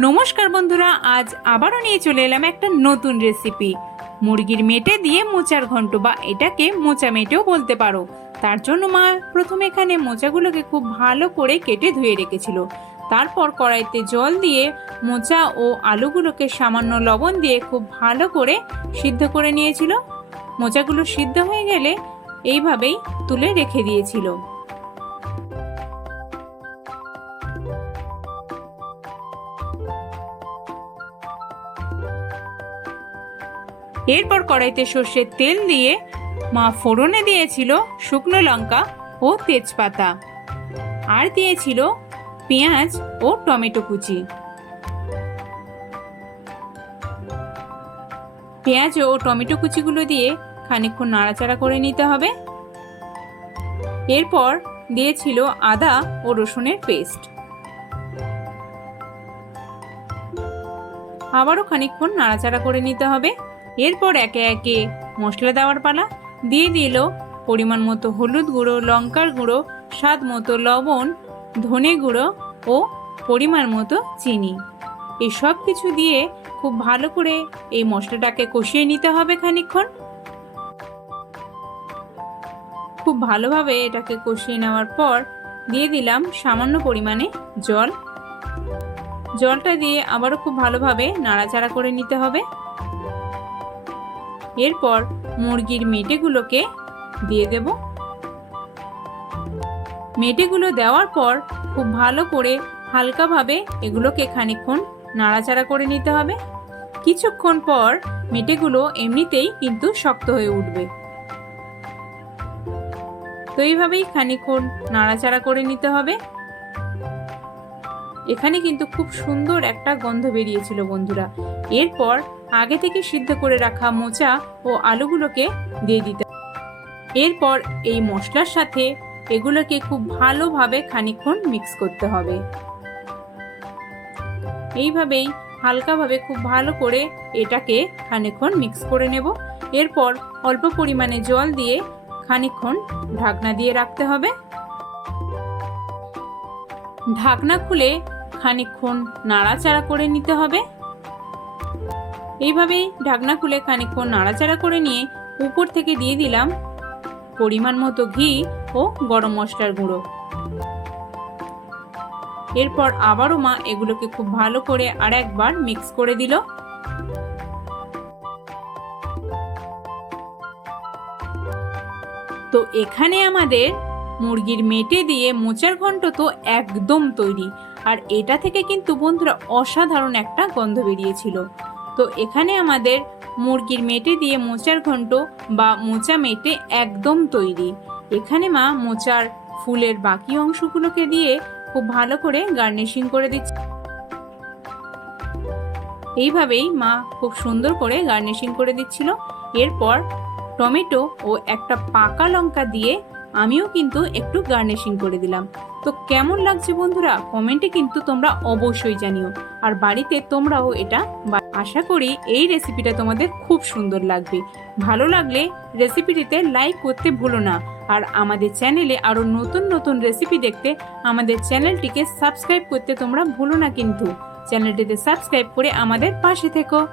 নমস্কার বন্ধুরা, আজ আবারও নিয়ে চলে এলাম একটা নতুন রেসিপি মুরগির মেটে দিয়ে মোচার ঘন্ট, বা এটাকে মোচা মেটেও বলতে পারো। তার জন্য মা প্রথমে এখানে মোচাগুলোকে খুব ভালো করে কেটে ধুয়ে রেখেছিল। তারপর কড়াইতে জল দিয়ে মোচা ও আলুগুলোকে সামান্য লবণ দিয়ে খুব ভালো করে সিদ্ধ করে নিয়েছিল। মোচাগুলো সিদ্ধ হয়ে গেলে এইভাবেই তুলে রেখে দিয়েছিল। এরপর কড়াইতে সর্ষের তেল দিয়ে মা ফোড়নে দিয়েছিল শুকনো লঙ্কা ও তেজপাতা। আর দিয়েছিল পেঁয়াজ ও টমেটো কুচি। পেঁয়াজ ও টমেটো কুচিগুলো দিয়ে খানিকক্ষণ নাড়াচাড়া করে নিতে হবে। এরপর দিয়েছিল আদা ও রসুনের পেস্ট। আবারও খানিকক্ষণ নাড়াচাড়া করে নিতে হবে। এরপর একে একে মশলা দেওয়ার পালা দিয়ে দিল পরিমাণ মতো হলুদ গুঁড়ো, লঙ্কার গুঁড়ো, স্বাদ মতো লবণ, ধনে গুঁড়ো ও পরিমাণ মতো চিনি। এই সব কিছু দিয়ে খুব ভালো করে এই মশলাটাকে কষিয়ে নিতে হবে খানিকক্ষণ। খুব ভালোভাবে এটাকে কষিয়ে নেওয়ার পর দিয়ে দিলাম সামান্য পরিমাণে জল। জলটা দিয়ে আবারও খুব ভালোভাবে নাড়াচাড়া করে নিতে হবে। এরপর মুরগির মেটেগুলোকে দিয়ে দেব। মেটেগুলো দেওয়ার পর খুব ভালো করে হালকাভাবে এগুলোকে খানিকক্ষণ নাড়াচাড়া করে নিতে হবে। কিছুক্ষণ পর মেটেগুলো এমনিতেই কিন্তু শক্ত হয়ে উঠবে। তো এইভাবেই খানিকক্ষণ নাড়াচাড়া করে নিতে হবে। এখানে কিন্তু খুব সুন্দর একটা গন্ধ বেরিয়েছিল বন্ধুরা। এরপর আগে থেকে সিদ্ধ করে রাখা মোচা ও আলুগুলোকে দিয়ে দিতে এরপর এই মশলার সাথে এগুলোকে খুব ভালোভাবে খানিকক্ষণ মিক্স করতে হবে। এইভাবেই হালকাভাবে খুব ভালো করে এটাকে খানিকক্ষণ মিক্স করে নেব। এরপর অল্প পরিমাণে জল দিয়ে খানিকক্ষণ ঢাকনা দিয়ে রাখতে হবে। ঢাকনা খুলে খানিকক্ষণ নাড়াচাড়া করে নিতে হবে। এইভাবেই ঢাকনা খুলে খানিকক্ষণ নাড়াচাড়া করে নিয়ে উপর থেকে দিয়ে দিলাম পরিমাণ মতো ঘি ও গরম মশলার গুঁড়ো। এরপর আবারও মা এগুলোকে খুব ভালো করে আর একবার মিক্স করে দিল। তো এখানে আমাদের মুরগির মেটে দিয়ে মোচার ঘন্ট তো একদম তৈরি। আর এটা থেকে কিন্তু বন্ধুরা অসাধারণ একটা গন্ধ বেরিয়েছিল। তো এখানে আমাদের মুরগির মেটে দিয়ে মোচার ঘন্ট বা মোচা মেটে একদম তৈরি। এখানে মা মোচার ফুলের বাকি অংশগুলোকে দিয়ে খুব ভালো করে গার্নিশিং করে দিচ্ছে। এইভাবেই মা খুব সুন্দর করে গার্নিশিং করে দিচ্ছিল। এরপর টমেটো ও একটা পাকা লঙ্কা দিয়ে আমিও কিন্তু একটু গার্নিশিং করে দিলাম। তো কেমন লাগছে বন্ধুরা? কমেন্টে কিন্তু তোমরা অবশ্যই জানিও। আর বাড়িতে তোমরাও এটা আশা করি এই রেসিপিটা তোমাদের খুব সুন্দর লাগবে। ভালো লাগলে রেসিপিটিতে লাইক করতে ভুলো না। আর আমাদের চ্যানেলে আরও নতুন নতুন রেসিপি দেখতে আমাদের চ্যানেলটিকে সাবস্ক্রাইব করতে তোমরা ভুলো না কিন্তু। চ্যানেলটিতে সাবস্ক্রাইব করে আমাদের পাশে থেকো।